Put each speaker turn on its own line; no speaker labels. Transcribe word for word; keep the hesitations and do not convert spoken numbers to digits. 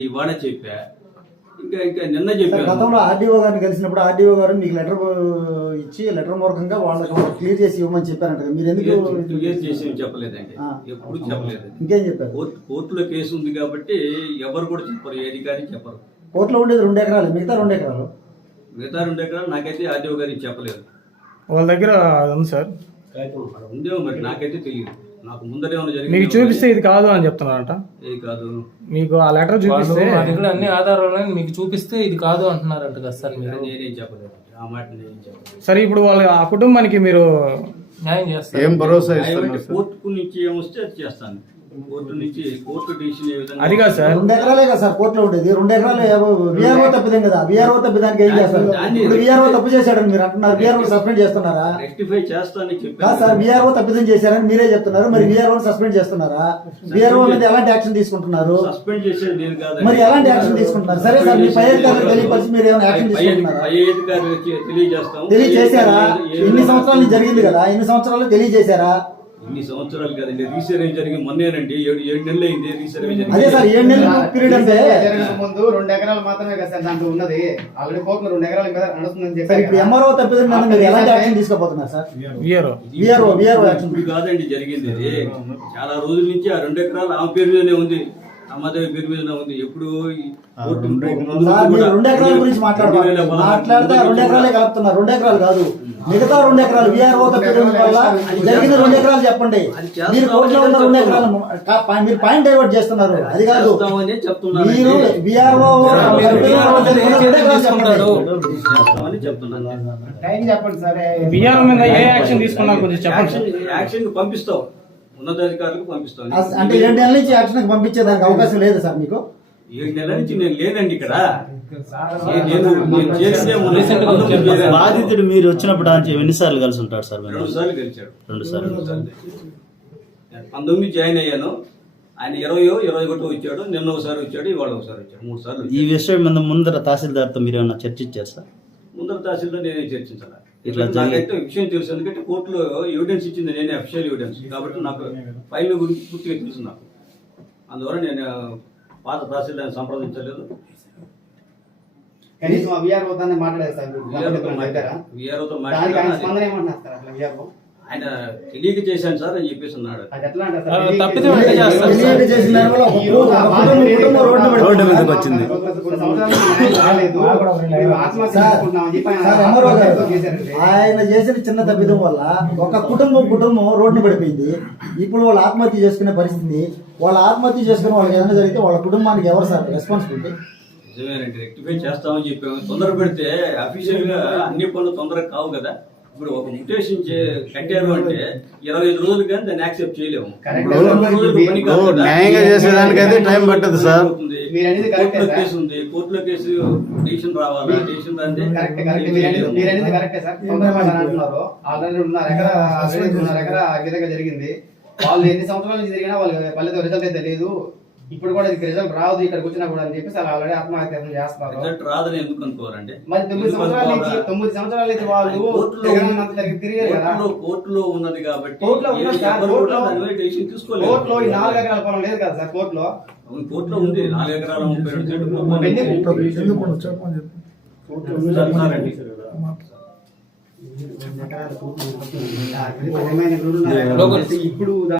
ఇవాళ చెప్పా ఇంకా ఇంకా నిన్న చెప్పాను.
గతంలో ఆర్డీఓ గారిని కలిసినప్పుడు ఆర్డీఓ గారు మీకు లెటర్ ఇచ్చి లెటర్ మూలకంగా వాళ్ళకి క్లియర్ చేసి ఇవ్వమని చెప్పారంట. మీరు ఎందుకు
క్లియర్ చేసి చెప్పలేదండి, ఎప్పుడు చెప్పలేదు.
ఇంకేం చెప్పారు?
కోర్టులో కేసు ఉంది కాబట్టి ఎవరు కూడా చెప్పరు, ఏ అధికారి చెప్పరు.
కోర్టులో ఉండేది రెండు ఎకరాలు, మిగతా రెండు ఎకరాలు
మిగతా రెండు ఎకరాలు నాకైతే ఆర్డీఓ గారికి చెప్పలేదు.
వాళ్ళ దగ్గర ఉంది సార్,
ఉందేమో మరి నాకైతే తెలియదు. నాకు ముందరే జరిగింది.
మీకు చూపిస్తే ఇది కాదు అని చెప్తున్నారంట.
ఇది కాదు,
మీకు ఆ లెటర్ చూపిస్తే
మా దగ్గర అన్ని ఆధారాలు మీకు చూపిస్తే ఇది కాదు అంటున్నారంట కదా సార్. మీరు
నేనేం చెప్పలేదు, ఆ మాట నేనేం చెప్పలేదు.
సరే ఇప్పుడు వాళ్ళ ఆ కుటుంబానికి మీరు
న్యాయం చేస్తారు,
ఏం భరోసా
ఇస్తారు? కోర్టు నుంచి ఏమొస్తే అది చేస్తాను. కోర్టు నుంచి కోర్టు డిసిషన్ ఏ విధంగా
అది కాదు సార్,
రెండు ఎకరాలే కదా సార్ కోర్టులో ఉండేది. రెండు ఎకరాలు విఆర్ఓ తప్పిదాం కదా, విఆర్ఓ తప్పిదానికి ఏం చేస్తారు? ఇప్పుడు విఆర్ఓ తప్పు చేశాడని మీరు అంటున్నారు, విఆర్ఓ సస్పెండ్ చేస్తున్నారా?
రెక్టిఫై చేస్తానని
కాదు
చెప్పాను
సార్, విఆర్ఓ తప్పిదం చేశారని మీరే చెప్తున్నారు, మరి విఆర్ఓ సస్పెండ్ చేస్తున్నారా? విఆర్ఓ మీద ఎలాంటి యాక్షన్ తీసుకుంటున్నారు?
సస్పెండ్ చేసేది నేను కాదు.
మరి ఎలాంటి యాక్షన్ తీసుకుంటున్నారు? సరే సార్, మీ పై అధికారులకు తెలియపరిచి మీరు ఏమైనా యాక్షన్ తీసుకుంటున్నారా?
పై అధికారులకి తెలియజేస్తాం.
తెలియజేశారా? ఎన్ని సంవత్సరాలు జరిగింది కదా, ఎన్ని సంవత్సరాలు తెలియజేశారా?
ఇన్ని సంవత్సరాలు కదండి, రీసర్వే జరిగి మొన్నేనండి, ఏడు ఏడు నెలలు అయింది రీసర్వే జరిగి.
అదే సార్, ఏడు నెలల పీరియడ్ అంటే
ముందు రెండు ఎకరాలు మాత్రమే కదా సార్ దాంట్లో ఉన్నది. ఆల్రెడీ కోర్టులో రెండు ఎకరాల మీద నడుస్తుందని చెప్పి
ఇప్పుడు ఎంఆర్ఓ తప్పిదం మీద మీరు ఎలాంటి యాక్షన్ తీసుకోబోతున్నారు sir?
VRO
VRO VRO action
ఇప్పుడు కాదండి జరిగింది. ఇది చాలా రోజుల నుంచి ఆ రెండు ఎకరాలు ఆమె పేరు మీదనే ఉంది, అమ్మదేవి పేరు మీదనే ఉంది. ఎప్పుడు
రెండు ఎకరాల గురించి మాట్లాడాలి, మాట్లాడితే రెండు ఎకరాలే కలుపుతున్నారు. రెండు ఎకరాలు కాదు, మిగతా రెండు ఎకరాలు విఆర్ఓ తప్పిదం వల్ల జరిగిన రెండు ఎకరాలు చెప్పండి. మీరు కోర్టులో ఉన్న రెండు ఎకరాలు మీరు పాయింట్ డైవర్ట్ చేస్తున్నారు. అది కాదు, మీరు విఆర్ఓ
టైం చెప్పండి సార్.
విఆర్ఓ మీద ఏ యాక్షన్ తీసుకున్నారు కొంచెం చెప్పండి.
యాక్షన్ పంపిస్తాం, ఉన్నతాధికారులకు పంపిస్తాం.
అంటే ఏడు నెలల నుంచి యాక్షన్ పంపించేదానికి అవకాశం లేదు సార్ మీకు?
ఏడు నెలల నుంచి నేను లేనండి ఇక్కడ.
బాధితుడు మీరు వచ్చినప్పుడు ఎన్నిసార్లు కలిసి ఉంటాడు సార్?
రెండు సార్లు కలిసాడు.
రెండు సార్లు
పంతొమ్మిది జాయిన్ అయ్యాను, ఆయన ఇరవయో ఇరవై ఒకటో వచ్చాడు, నిన్న ఒకసారి వచ్చాడు, ఇవాళ ఒకసారి వచ్చాడు, మూడు సార్లు.
ఈ విషయం మీద ముందర తహసీల్దార్తో మీరు ఏమన్నా చర్చించారు సార్?
ముందర తహసీల్దార్ నేనే చర్చించాలి. ఇట్లా నాకైతే విషయం తెలుసు, ఎందుకంటే కోర్టులో ఎవిడెన్స్ ఇచ్చింది నేనే, అఫిషియల్ ఎవిడెన్స్ కాబట్టి నాకు ఫైల్ గురించి పూర్తిగా తెలుసు నాకు. అందువల్ల నేను పాత తహసీల్దార్ని సంప్రదించలేదు.
కనీసం విఆర్ఓ తో మాట్లాడారు సార్.
విఆర్ఓతో
స్పందన ఏమంటున్నారు సార్ అట్లా విఆర్ఓ?
ఆయన తెలియక చేశాను సార్ అని చెప్పేసి ఉన్నాడు.
అది ఎట్లా అంటారు
రోడ్డు మీదకి వచ్చింది.
ఆయన చేసిన చిన్న తప్పిదం వల్ల ఒక కుటుంబం కుటుంబం రోడ్డు పడిపోయింది. ఇప్పుడు వాళ్ళు ఆత్మహత్య చేసుకునే పరిస్థితి. వాళ్ళు ఆత్మహత్య చేసుకుని వాళ్ళకి ఏదైనా జరిగితే వాళ్ళ కుటుంబానికి ఎవరు సార్ రెస్పాన్సిబిలిటీ?
నిజమేనండి, రెక్టిఫై చేస్తామని చెప్పాము. తొందర పెడితే అఫీషియల్ గా అన్ని పనులు తొందరగా కావు కదా. ఇప్పుడు ఒక మ్యుటేషన్ కట్టారు అంటే ఇరవై ఐదు రోజులు కానీ దాన్ని యాక్సెప్ట్ చేయలేము.
న్యాయంగా చేసేదానికైతే టైం పట్టదు సార్.
కోర్టులో కేసు ఉంది, కోర్టులో కేసు డిసిషన్ రావాలి, డిసిషన్ రాంటే
జరిగింది. వాళ్ళు ఎన్ని సంవత్సరాల నుంచి జరిగినా వాళ్ళకి పల్లెతో రిజల్ట్ అయితే తెలియదు. ఇప్పుడు కూడా ఇది రిజల్ట్ రాదు ఇక్కడికి వచ్చినా కూడా అని చెప్పేసి వాళ్ళు ఆల్రెడీ ఆత్మహత్య చేస్తారు.
రిజల్ట్ రాదని ఎందుకు అనుకోవాలంటే
మరి తొమ్మిది సంవత్సరాల నుంచి తొమ్మిది సంవత్సరాల నుంచి వాళ్ళు
కోర్టులో ఉన్నది కాబట్టి
కోర్టులో
తీసుకోలేదు.
కోర్టులో ఈ నాలుగు ఎకరాల పొలం లేదు కదా సార్, కోర్టులో
కోర్టులో ఉంది నాలుగు ఎకరాల ముప్పై రెండు
సెంట్లు ఇప్పుడు